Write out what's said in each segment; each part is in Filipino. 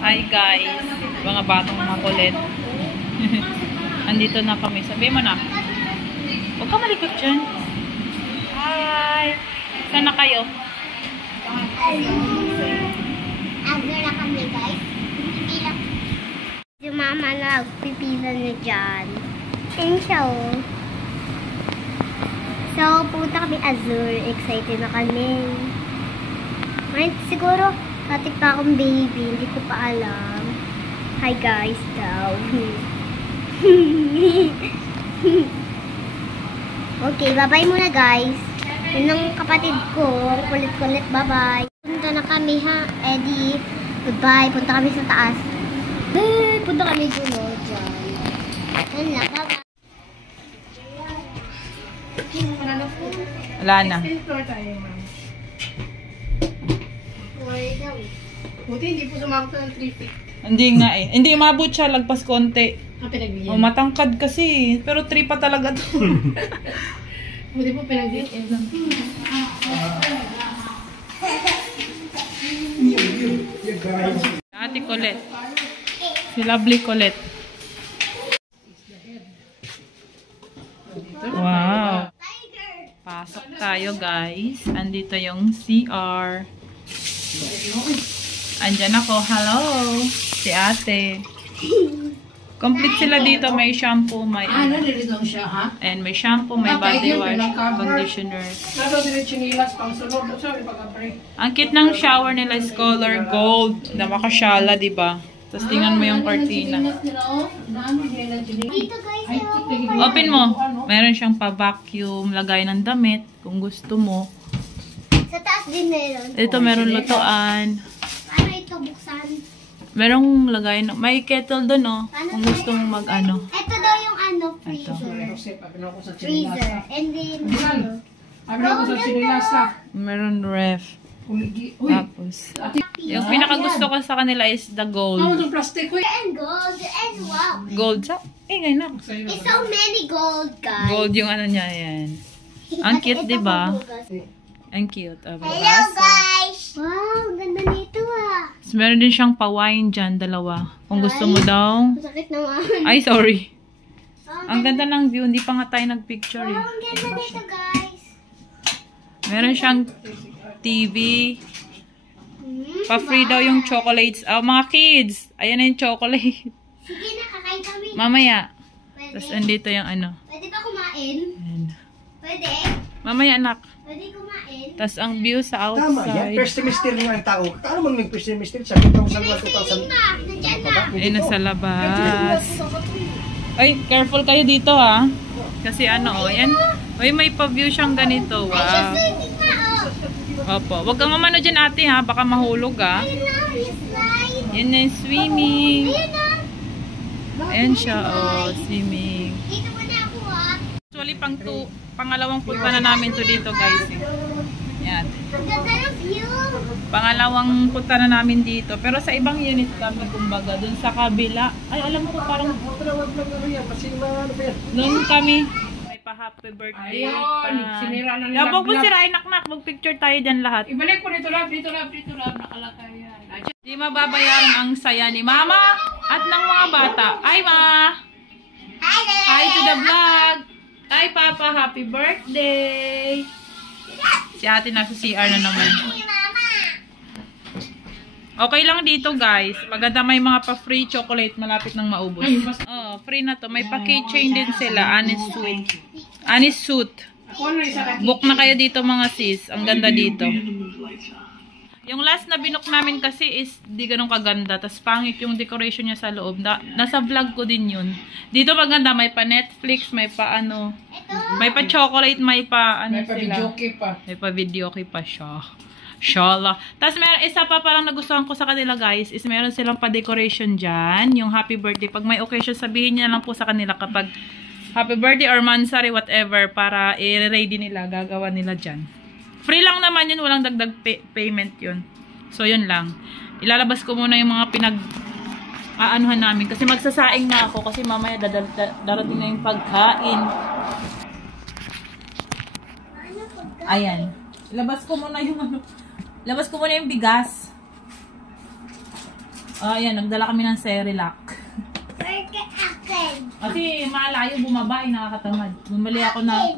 Hi guys, mga batong makulit. Andito na kami. Sabi mo na. Huwag ka malikot dyan. Hi! Saan na kayo? Agad na kami guys. Pipila. Si mama nagpipila na dyan. Yan siya oh. So, pupunta kami Azure. Excited na kami. Siguro, atik pa akong baby. Hindi ko pa alam. Hi guys daw. Okay, bye-bye muna guys. Yun ang kapatid ko. Kulit-kulit, bye-bye. Punta na kami ha, Eddie. Goodbye. Punta kami sa taas. Punta kami dun o. Diyan. Yan lang, bye-bye. Wala na. Buti hindi po sumakot ng 3 feet. Hindi nga eh. Hindi umabot siya. Lagpas konti. Pinagbigyan. Oh, matangkad kasi. Pero 3 pa talaga to. Buti po pinagbigyan. Ate Colette. Si Lovely Colette. Wow. Pasok tayo guys. Andito yung CR. Andyan ako. Hello. Si ate. Complete sila dito. May shampoo, may Nalilito siya, ha? and may shampoo, may body wash, conditioner. Nalilito chinilas pang sunod. Sorry, pag-apre. Ang cute ng shower nila is color gold. Na makasyala, diba? Tapos tingnan mo yung cortina. Dito guys, Open mo. Meron siyang pa-vacuum, lagay ng damit kung gusto mo. sa taas din meron. Ito meron lutuan. Paano ito buksan? Merong lagay ng may kettle doon oh. Kung gusto mo mag-ano. Ito daw yung ano, freezer. Abino ko sa Freezer. chinilas. And then, Abino ko sa chinilas. Meron ref. Uy, Tapos yung pinakagusto ko sa kanila is the gold. ano itong plastic? and gold, and wow. Gold sa ngayon na. It's so many gold, guys. Gold yung ano niya yan. Ang cute, Ito diba? pabugas. Ang cute. Oh, Hello, guys! Wow, ganda nito ah. Tapos meron din siyang pa-wine dyan, dalawa. Kung gusto mo daw. Masakit naman. Ay, sorry. Oh, Ang ganda ng view. Hindi pa nga tayo nag-picture eh. wow, ang ganda nito, guys. Meron siyang TV. Pa-free daw yung chocolates. Oh, mga kids. Ayan na yung chocolate. Sige na, kakain kami. Mamaya. Pwede? Tapos andito yung ano. Pwede ba kumain? Ayan. Pwede? Mamaya, anak. Pwede kumain? Tapos ang view sa Tama yan. outside. First semester nga ang tao. Ano mang nag-first semester? Sa 2001, Ma, nandyan na. 2000. Ay, nasa labas. Ay, careful kayo dito ha. Kasi ano, oh, yan. Uy, may pa-view siyang ganito. Ay, Wow. swimming na, oh. Opo. Huwag kang umano dyan ate ha. Baka mahulog ha. Ayun na, yung slide. Yan na yung swimming. Ayun na. Ayan siya, oh, swimming. Dito muna ako, ah. Actually, pangalawang punta na namin to dito, guys. Yan. Ang ganda ng view. Pangalawang punta na namin dito. Pero sa ibang unit kami, kumbaga, dun sa kabila. Ay, alam mo ko, parang noon kami. May pa-happy birthday. Ayun, sinira na nila. Labog mo sira, nak. Mag-picture tayo dyan lahat. Ibalik ko dito lang, dito lang, dito lang. Nakalakay yan. Di mababayaran ang saya ni Mama at ng mga bata. Ay, Ma! Hi to the vlog! Hi, Papa! Happy birthday! Si ate nasa CR na naman. Okay lang dito, guys. Maganda may mga pa-free chocolate. Malapit nang maubos. Oh, free na to. May pa-keychain din sila. Anis sweet. Anis suit. Ako ano isa na. Book na kayo dito, mga sis. Ang ganda dito. Yung last na binook namin kasi is di ganun kaganda. Tapos pangit yung decoration niya sa loob. Nasa vlog ko din yun. Dito maganda. May pa Netflix, may pa ano. May pa chocolate, may pa ano May pa-video sila. pa. May pa video pa siya. Shala. Tapos meron, isa pa parang nagustuhan ko sa kanila guys, is meron silang pa-decoration dyan. Yung happy birthday. Pag may occasion, sabihin niya lang po sa kanila kapag happy birthday or mansari, whatever, para i-ready nila, gagawa nila dyan. Free lang naman yun, walang dagdag payment yun. So, yun lang. Ilalabas ko muna yung mga aanuhan namin. Kasi magsasaing na ako kasi mamaya darating na yung pagkain. Ayan. Labas ko muna yung ano. Labas ko muna yung bigas. Ayan, nagdala kami ng Cerelac. Burger akin. Kasi malayo bumaba, nakakatamad. Bumali ako na,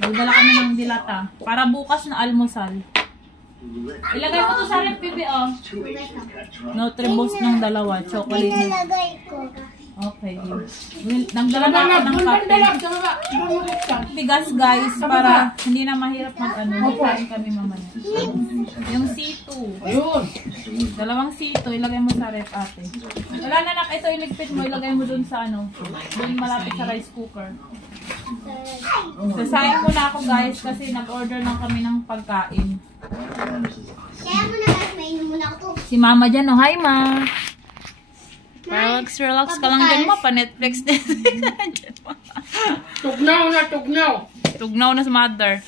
nagdala kami ng dilata. Para bukas na almusal. Ilagay mo to sa rep, Bibi, oh. Nutriboost ng dalawa, chocolate. Nilalagay ko. Okay. Nagdala na ako ng kape. Bigas, guys, para hindi na mahirap mag-ano. Kain kami mamaya. Yung C2. Ayun. Dalawang C2, ilagay mo sa rep, ate. Wala na nak, ito iligpit mo, ilagay mo dun sa ano. Dun malapit sa rice cooker. Sasayin ko na ako, guys, kasi nag-order lang kami ng pagkain. Kaya muna guys, mainom muna ako to. Si mama dyan, oh. Hi, ma. Relax ka lang dyan mo. Pa-Netflix din. Tugnaw na, tugnaw. Tugnaw na sa mother.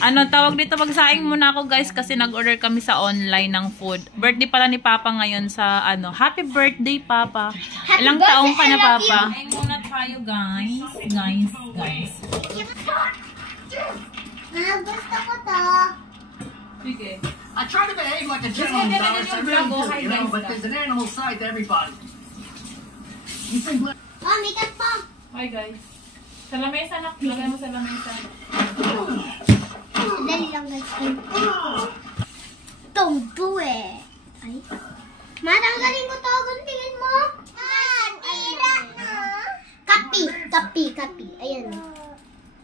Ano, tawag dito, magsaing muna ako, guys, kasi nag-order kami sa online ng food. Birthday pala ni Papa ngayon sa, ano, happy birthday, Papa. Ilang taong ka na, Papa? Saing muna tayo, guys. Guys. Gusto ko to. Sige. I try to behave like a Just gentleman, ganyan Doris. I yung really vlog, do, hi, you know, guys, but there's an animal side to everybody. You think Oh, may cut pa. Hi, guys. Sa lamesa, nak. Lagay mo sa lamesa. Dali lang guys. Tumbo eh. Ay. Matanggalin ko to. Guntingin mo. Tira na. Kapi. Ayan.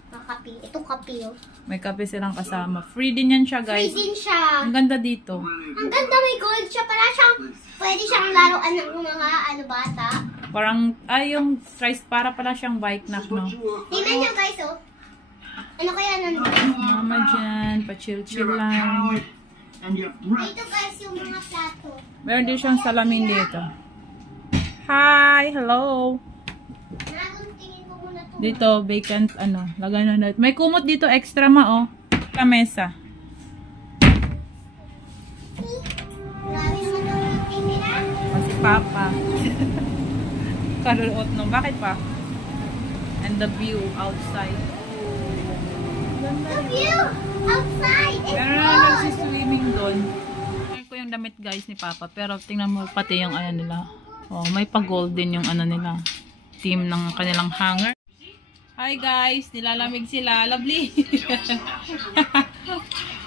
Kapi. Itong kapi oh. May kape silang kasama. Free din yan siya, guys. Free din siya. Ang ganda dito. Ang ganda, may gold siya. Para siyang, pwede siyang laruan ng mga bata. Parang, yung price para pala siyang bike na, no? Tingnan nyo guys oh. Ano kaya nandito? Mama dyan, pa-chill-chill lang. and your breath. Dito guys yung mga plato. Meron din siyang salamin dito. Hi! Hello! Naguntingin ko muna to. Dito, vacant, ano, lagay na natin. May kumot dito, extra ma, oh. Kamesa. Grabe naman ang tingin ah. Si Papa. Karuot no. Bakit pa? And the view outside. The view outside is Meron na good. nagsiswimming doon. Meron ko yung damit guys ni Papa. Pero tingnan mo pati yung ano nila. Oh, may pa-golden yung ano nila. Team ng kanilang hanger. Hi guys, nilalamig sila. Lovely.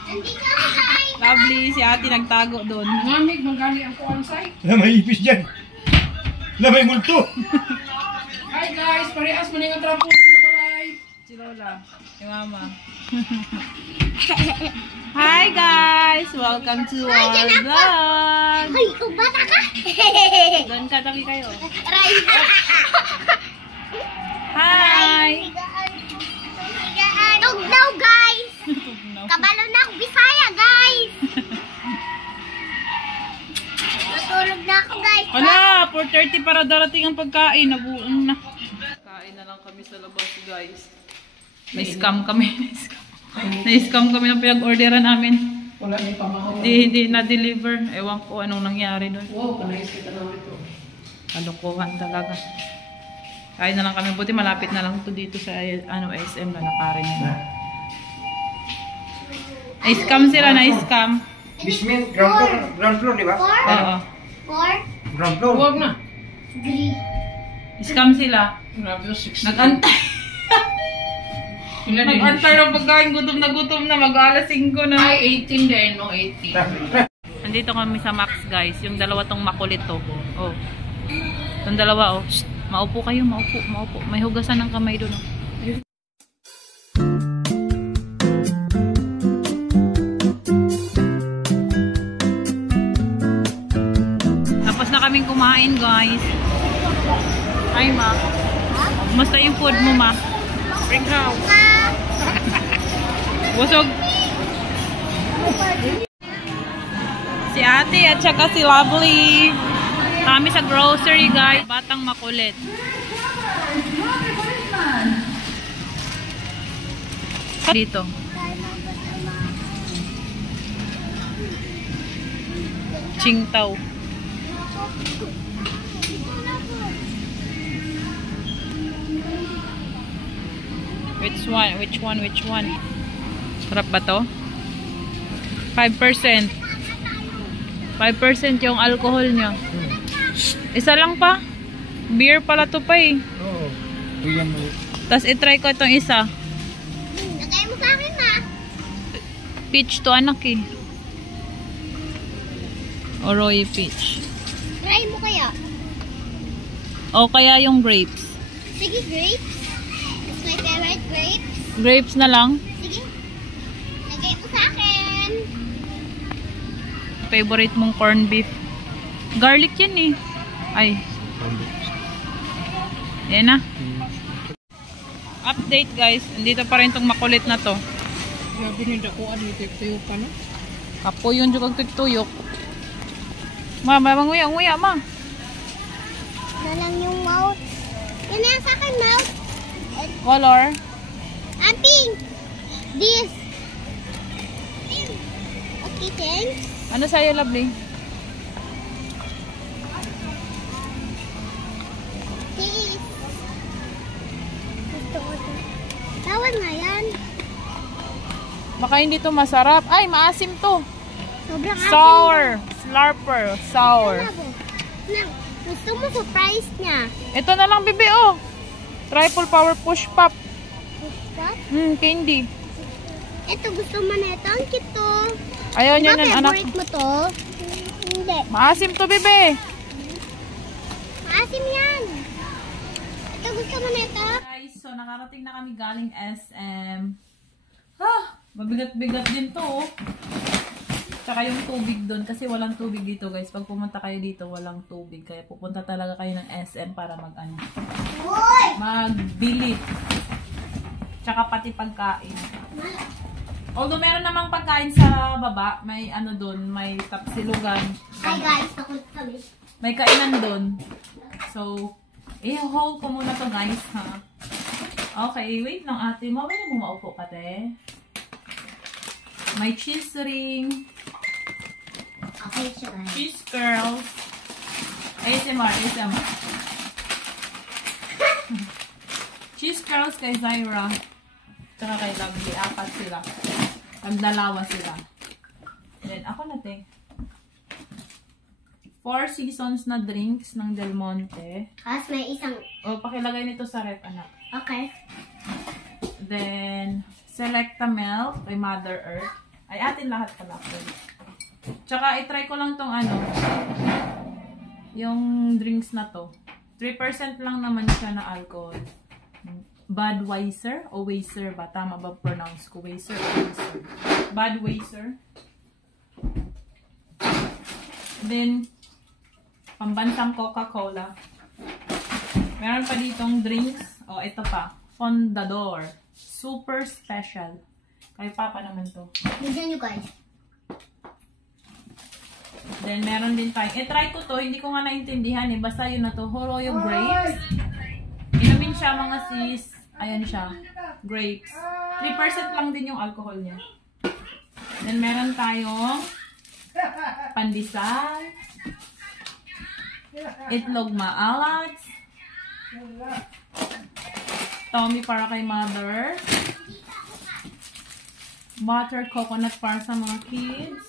Nandito ako guys. Lovely. Si ate nagtago doon. Mamig, magali ang kuwan say. May ipis dyan. May multo. Hi guys, parehas mo na yung trapo dito na balay. Si Lola. Si Mama. Hi guys! Welcome to our vlog! Ay, kung bata ka. Doon ka, tabi kayo. Aray. Hi! Tugnaw guys. Kabalo na ako Bisaya guys. Natulog na ako guys. Wala! 4:30 para darating ang pagkain. Nabuong na. Kain na lang kami sa labas guys. May scam kami. Na-scam kami ng pinag-orderan namin. Wala na yung pamahal. Hindi na-deliver. Ewan ko anong nangyari doon. Wow, panayos kita naman ito. Kalokohan talaga. Kain na lang kami. Buti malapit na lang ito dito sa ano, SM na nakarin na. Na-scam sila, na-scam. Basement, ground floor, di ba? Oo. 4, Ground floor. Huwag na. 3. Scam sila. Grabe yung 60. Nag-antay. Ilan din? Nag-antay ng pagkain. Gutom na. Mag-alas 5 na. Ay, 18 din, no? 18. Nandito kami sa Max guys. Yung dalawa tong makulit to. Oh. Itong dalawa oh. Shh. Maupo kayo. Maupo. May hugasan ng kamay doon oh. Tapos na kaming kumain guys. Ay ma. Kumusta yung food mo ma? Bring out. Busog. Si ate at saka si Lovely. Kami sa grocery guys. Batang makulit. Dito. Tsingtao. Which one? Sarap ba to? 5%. 5% 5% yung alcohol niya. Isa lang pa. Beer pala to pa eh. Oo. Bigyan mo. Tapos itry ko itong isa. Lagay mo sa akin ha. Peach to anak eh. Oroy peach. Try mo kaya. O kaya yung grapes. Sige, grapes. That's my favorite grapes. Grapes na lang. Sige. Lagay mo sa akin. Favorite mong corned beef. Garlic yan eh. Ay. Yan na. Update guys. Andito pa rin tong makulit na to. Grabe ni Dakuan, ito pa na. Kapo yun yung tuyok. Ma, manguya, ma. Na lang yung mouth. Yan na sa akin, mouth. Color. Pink. This. Okay, thanks. Ano sa'yo, lovely? This. Gusto ko ito. Tawad nga yan. Baka hindi to masarap. Ay, maasim to. Sobrang asin. Sour. Slurper. Sour. Gusto mo surprise niya. Ito na lang, bibi, oh. Triple power push pop. What? Candy. Ito, gusto mo na ito. Ang cute to. Ayaw niya nun, anak. Favorite mo to? Hindi. Maasim to, bibi. Maasim yan. Ito, gusto mo na ito? Guys, so nakarating na kami galing SM. Mabigat-bigat din to, oh. Tsaka yung tubig doon, kasi walang tubig dito, guys. Pag pumunta kayo dito, walang tubig. Kaya pupunta talaga kayo ng SM para magbili. Tsaka pati pagkain. Although meron namang pagkain sa baba, may ano doon, may tapsilugan. Hi guys, takot kami. May kainan doon. So, i-haul ko muna to, guys, ha. Okay, wait lang, ate. Mawala mo maupo ka, te. May cheese ring. Okay, siya guys. Cheese curls. ASMR. Cheese curls kay Zyra. Tsaka kay Lovely. 4 sila. Pagdalawa sila. Then, ako na, te. 4 seasons na drinks ng Del Monte. Tapos may isang... O, pakilagay nito sa rep, anak. Okay. Then, Selecta Milk kay Mother Earth. Ay, atin lahat pala. Tsaka, itry ko lang tong ano, yung drinks na to. 3% lang naman siya na alcohol. Budweiser o Weiser ba? Tama ba pronounce ko? Weiser o Weiser? Budweiser. Then, pambansang Coca-Cola. Meron pa ditong drinks. O, ito pa. Fondador. Super special. Kay Papa naman to. Bigyan nyo guys. Then, meron din tayo. Try ko to. Hindi ko nga naintindihan eh. Basta yun na to. Horoyo grapes. Inumin siya mga sis. Ayan siya. Grapes. 3% lang din yung alcohol niya. Then, meron tayong pandesal. Itlog maalat. Tommy para kay Mother. Butter coconut para sa mga kids.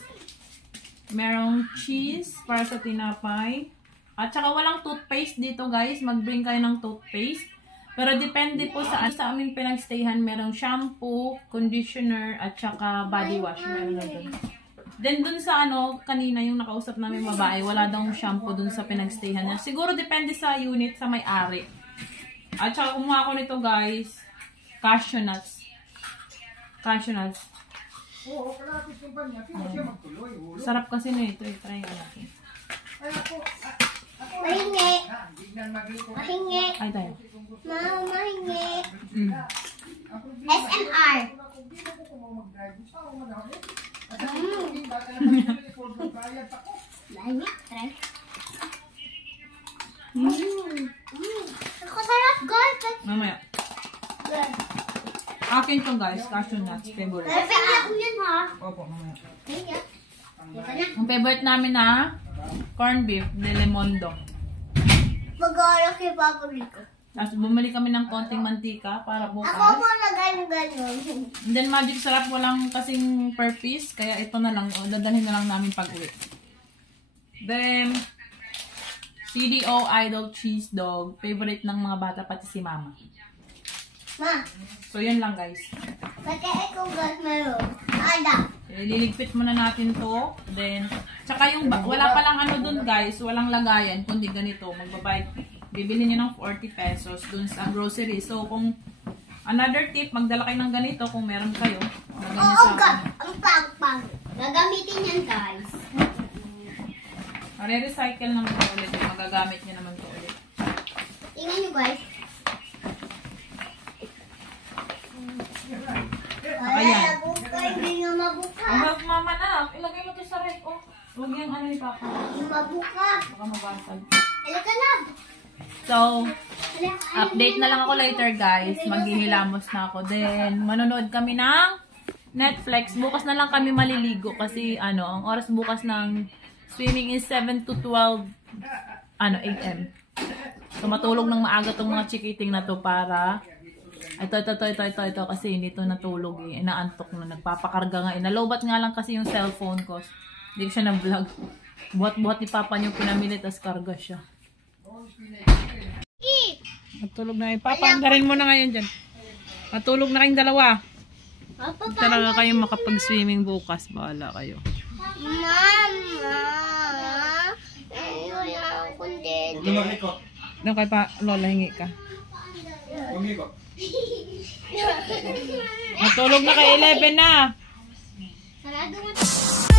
Merong cheese para sa tinapay. At saka walang toothpaste dito, guys. Mag-bring kayo ng toothpaste. Pero depende po sa aming pinagstayhan. Merong shampoo, conditioner, at saka body wash. Meron na dun. Then dun sa ano, kanina yung nakausap namin babae, wala daw shampoo dun sa pinagstayhan niya. Siguro depende sa unit, sa may-ari. At saka kumuha ko nito, guys. Cashew nuts. Cashew nuts. Sarap kasi na ito. Try nga natin. Mahingi. Mahingi. Ay, tayo. Mahingi. Mm. SMR. Mahingi. Try. Ako sarap, guys. Mamaya. Akin to, guys. Cashew nuts. Favorite. Perfect ako yan, ha? Opo, mamaya. Thank you. Ang favorite namin na corned beef de Lemondo. Mag-aaral kay Papa Rico. Tapos bumili kami ng konting mantika para bukas. Ako muna gano'n. And then Magic Sarap walang kasing per piece. Kaya ito na lang. O, dadalhin na lang namin pag uwi. Then, CDO Idol Cheese Dog. Favorite ng mga bata, pati si Mama. Ma, So, yun lang guys. pagka ikaw gas meron. Ada. Liligpit muna natin to. Then, tsaka yung, wala palang ano dun guys, walang lagayan, kundi ganito. Magbabayad, bibili nyo ng 40 pesos dun sa grocery. So, kung another tip, magdala kayo ng ganito kung meron kayo. Oo, God. Ang pang-pang. Gagamitin yan, guys. Re-recycle naman ito ulit. Magagamit nyo naman ito ulit. Tingnan nyo, guys. Wala Ayan. na buka, hindi nga mabuka. Ang mama na, ilagay mo to sa ref. Oh, huwag yung ano ni Papa. Hindi mabuka. Baka mabasag. Halika na. So, update na lang ako later guys. Maghihilamos na ako. Then, manonood kami ng Netflix. Bukas na lang kami maliligo kasi ano, ang oras bukas ng swimming is 7 to 12 AM. So, matulog ng maaga tong mga chikiting na to para ito kasi hindi to natulog eh. Inaantok na, nagpapakarga nga. Nalobat nga lang kasi yung cellphone ko. Hindi ko siya na-vlog. Buhat-buhat ni Papa niyo pinamili, tas karga siya. Matulog na eh. Papa, andarin mo na ngayon dyan. Matulog na kayong dalawa. Talaga kayo makapag-swimming bukas. Bahala kayo. Mama. Ayun na ako din. Lumaliko. Doon kay pa, Lola, hingi ka. Lumaliko. Matulog na kay 11 na. Sarado mo.